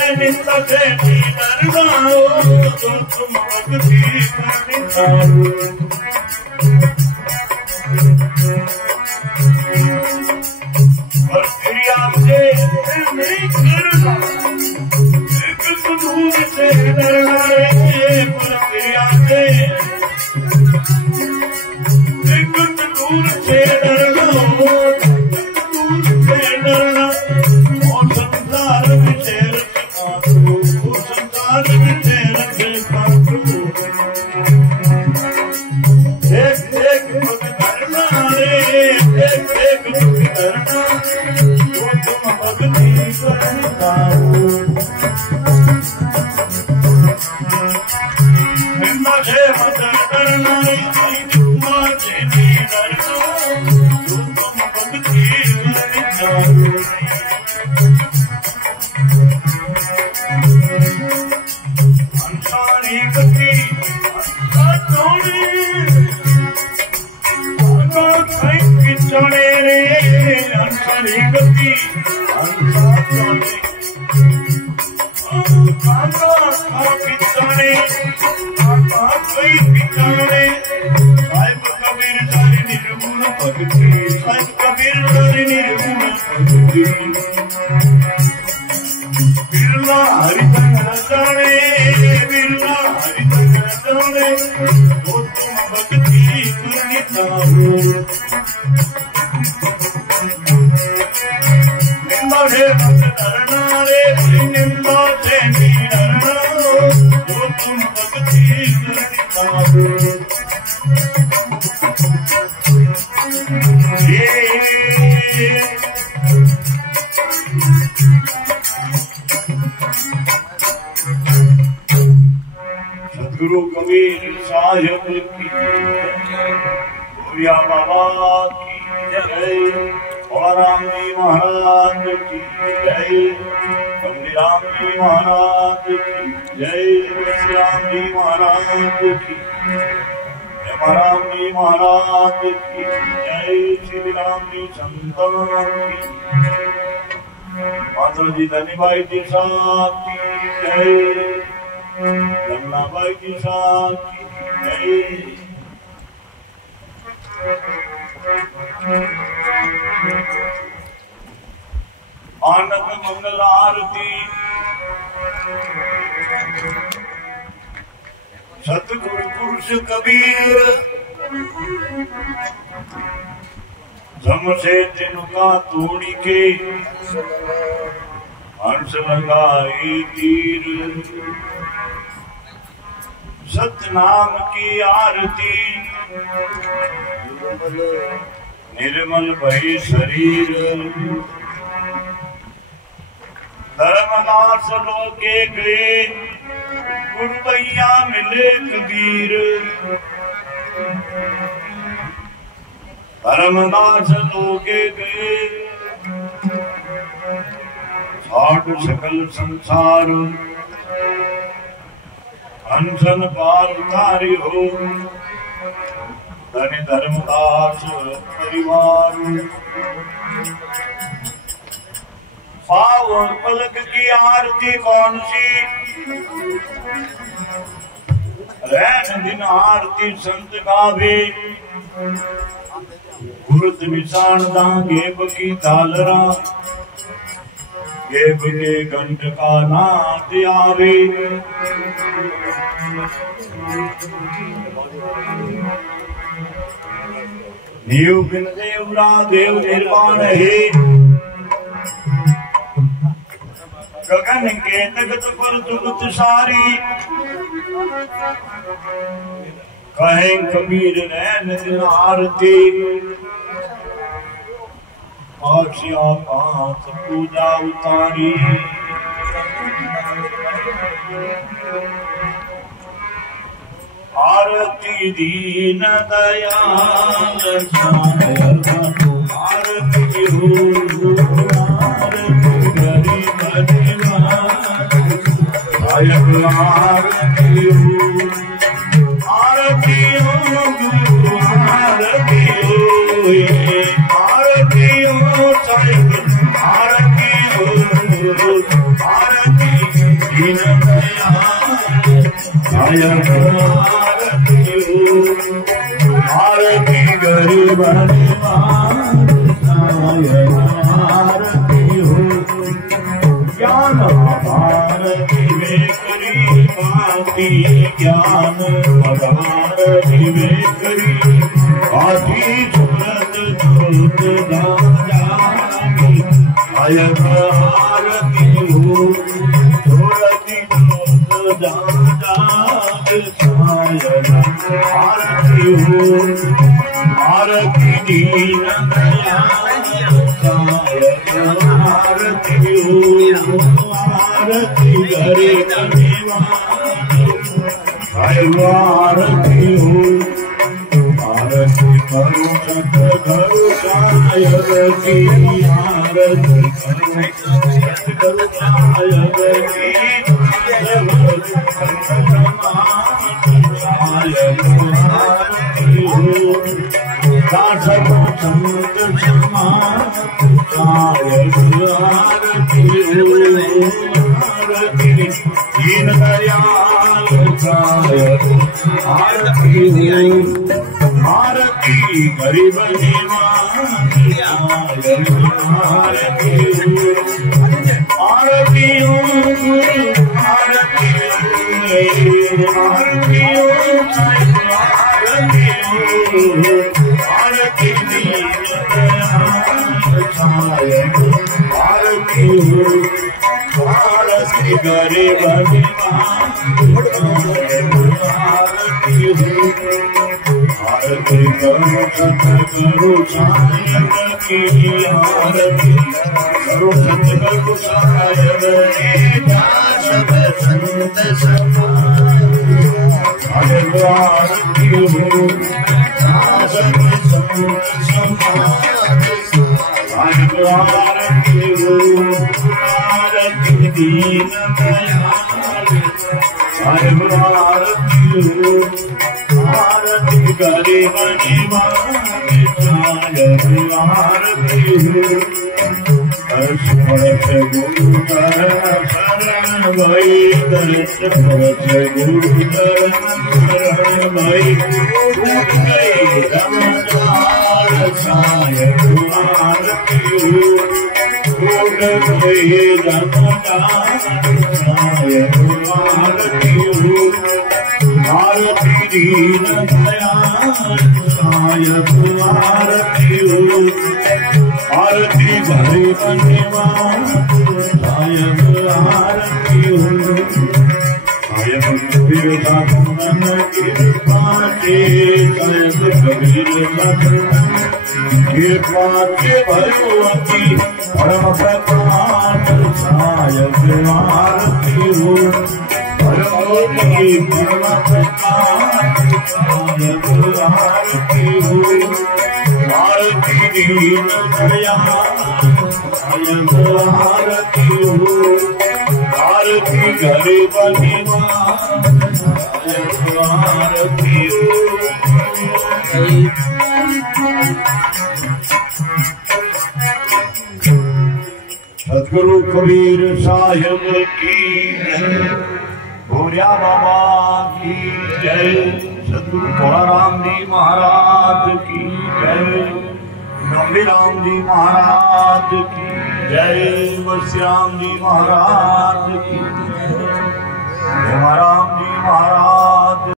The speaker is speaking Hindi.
Hare निंदा से डरना तो तुम भक्ति क्रिया से नहीं करना एक दूर से डरना रे क्रिया से एक दूर से डरना दूर से डरना और संसार में तेर संसार में तेर एक एक भक्त करना रे एक एक भक्त करना तुम भक्ति करना मुझे मत करना मुझे नहीं करना तुम भक्ति करना अंसारी गति चढ़े रे अंसारी गति साहिब कबीर सारी निर्गुण भक्ति साहिब कबीर सारी निर्गुण भक्ति बिरला हरितन जाने बिरला हरितन जाने तो तुम भक्ति करनी चाहो निंदा से मत डरना रे निंदा से नहीं डरना तो तुम भक्ति करनी चाहो सदगुरु कबीर साहिब की भूरिया बाबा की जय और राम जी महाराज की जय गंगीराम जी महाराज की जय श्री राम जी महाराज की राम जी महाराज की जय श्री राम जी संतान की माता जी धनीबाई जी साहब की जय रमनाबाई जी साहब की जय आनंद मंगल आरती सतगुरु पुरुष कबीर जम से तिनका तोड़ी के हंस लगाई तीर सतनाम की आरती निर्मल भई शरीर धर्मदास लोके गए गुरबैया मिले कबीर धर्मदास लोके गए छाट सकल संसार अनशन पार उतारी हो धन धर्मदास परिवार पावन पलक की आरती कौन सी रैन दिन आरती संत गावे गुरुत निशान दांगे बकी तालरा गेब के घंट का नाथ आवे नीव बिन देवरा देव निर्वाण है गगन के तगत पर तुगत सारी कहे कबीर रैन दिन आरती आशिया पांच पूजा उतारी आरती दीन दयाल आरती हो आरती गरीब गायक आरती हो आरती हो गुरु आरती हो आरती हो साहिब आरती हो आरती आरती गरीब आरती हो ज्ञान भारती में करी बाती ज्ञान भारती में करी आती सूरत दूत दानी आय आरती हो सूरती दूत आरती हो आरती दीन आरती हो आरती करे आरती हो आरती करो सत करो आरती आरती करो आरती गरीब आरती आरती आरती गरीब आरती करो सत करो सायन की आरती करो सत करो सायन सब संत आरती हो सब संत आरती हो आरती दीन आरती हो आरती करे आरती हो स्मरत गुरु शरण भई स्मरत गुरु शरण भई रमदार सायक आरती हो भई रमदार सायक आरती हो आरती दीन सायक आरती हो आरती भरी बनेवा सायक आरती हो सायक कबीर साधन कृपा के सायक कबीर कृपा के भगवती परम प्रकाश सायक आरती हो भगवती परम प्रकाश सायक आरती हो आरती दीन सायक आरती हो आरती गरीब सायक आरती हो सदगुरु कबीर साहिब की जय, भोरिया बाबा की जय, सदगुरु भोलाराम जी महाराज की जय, नंदीराम जी महाराज की जय, वशिराम जी महाराज की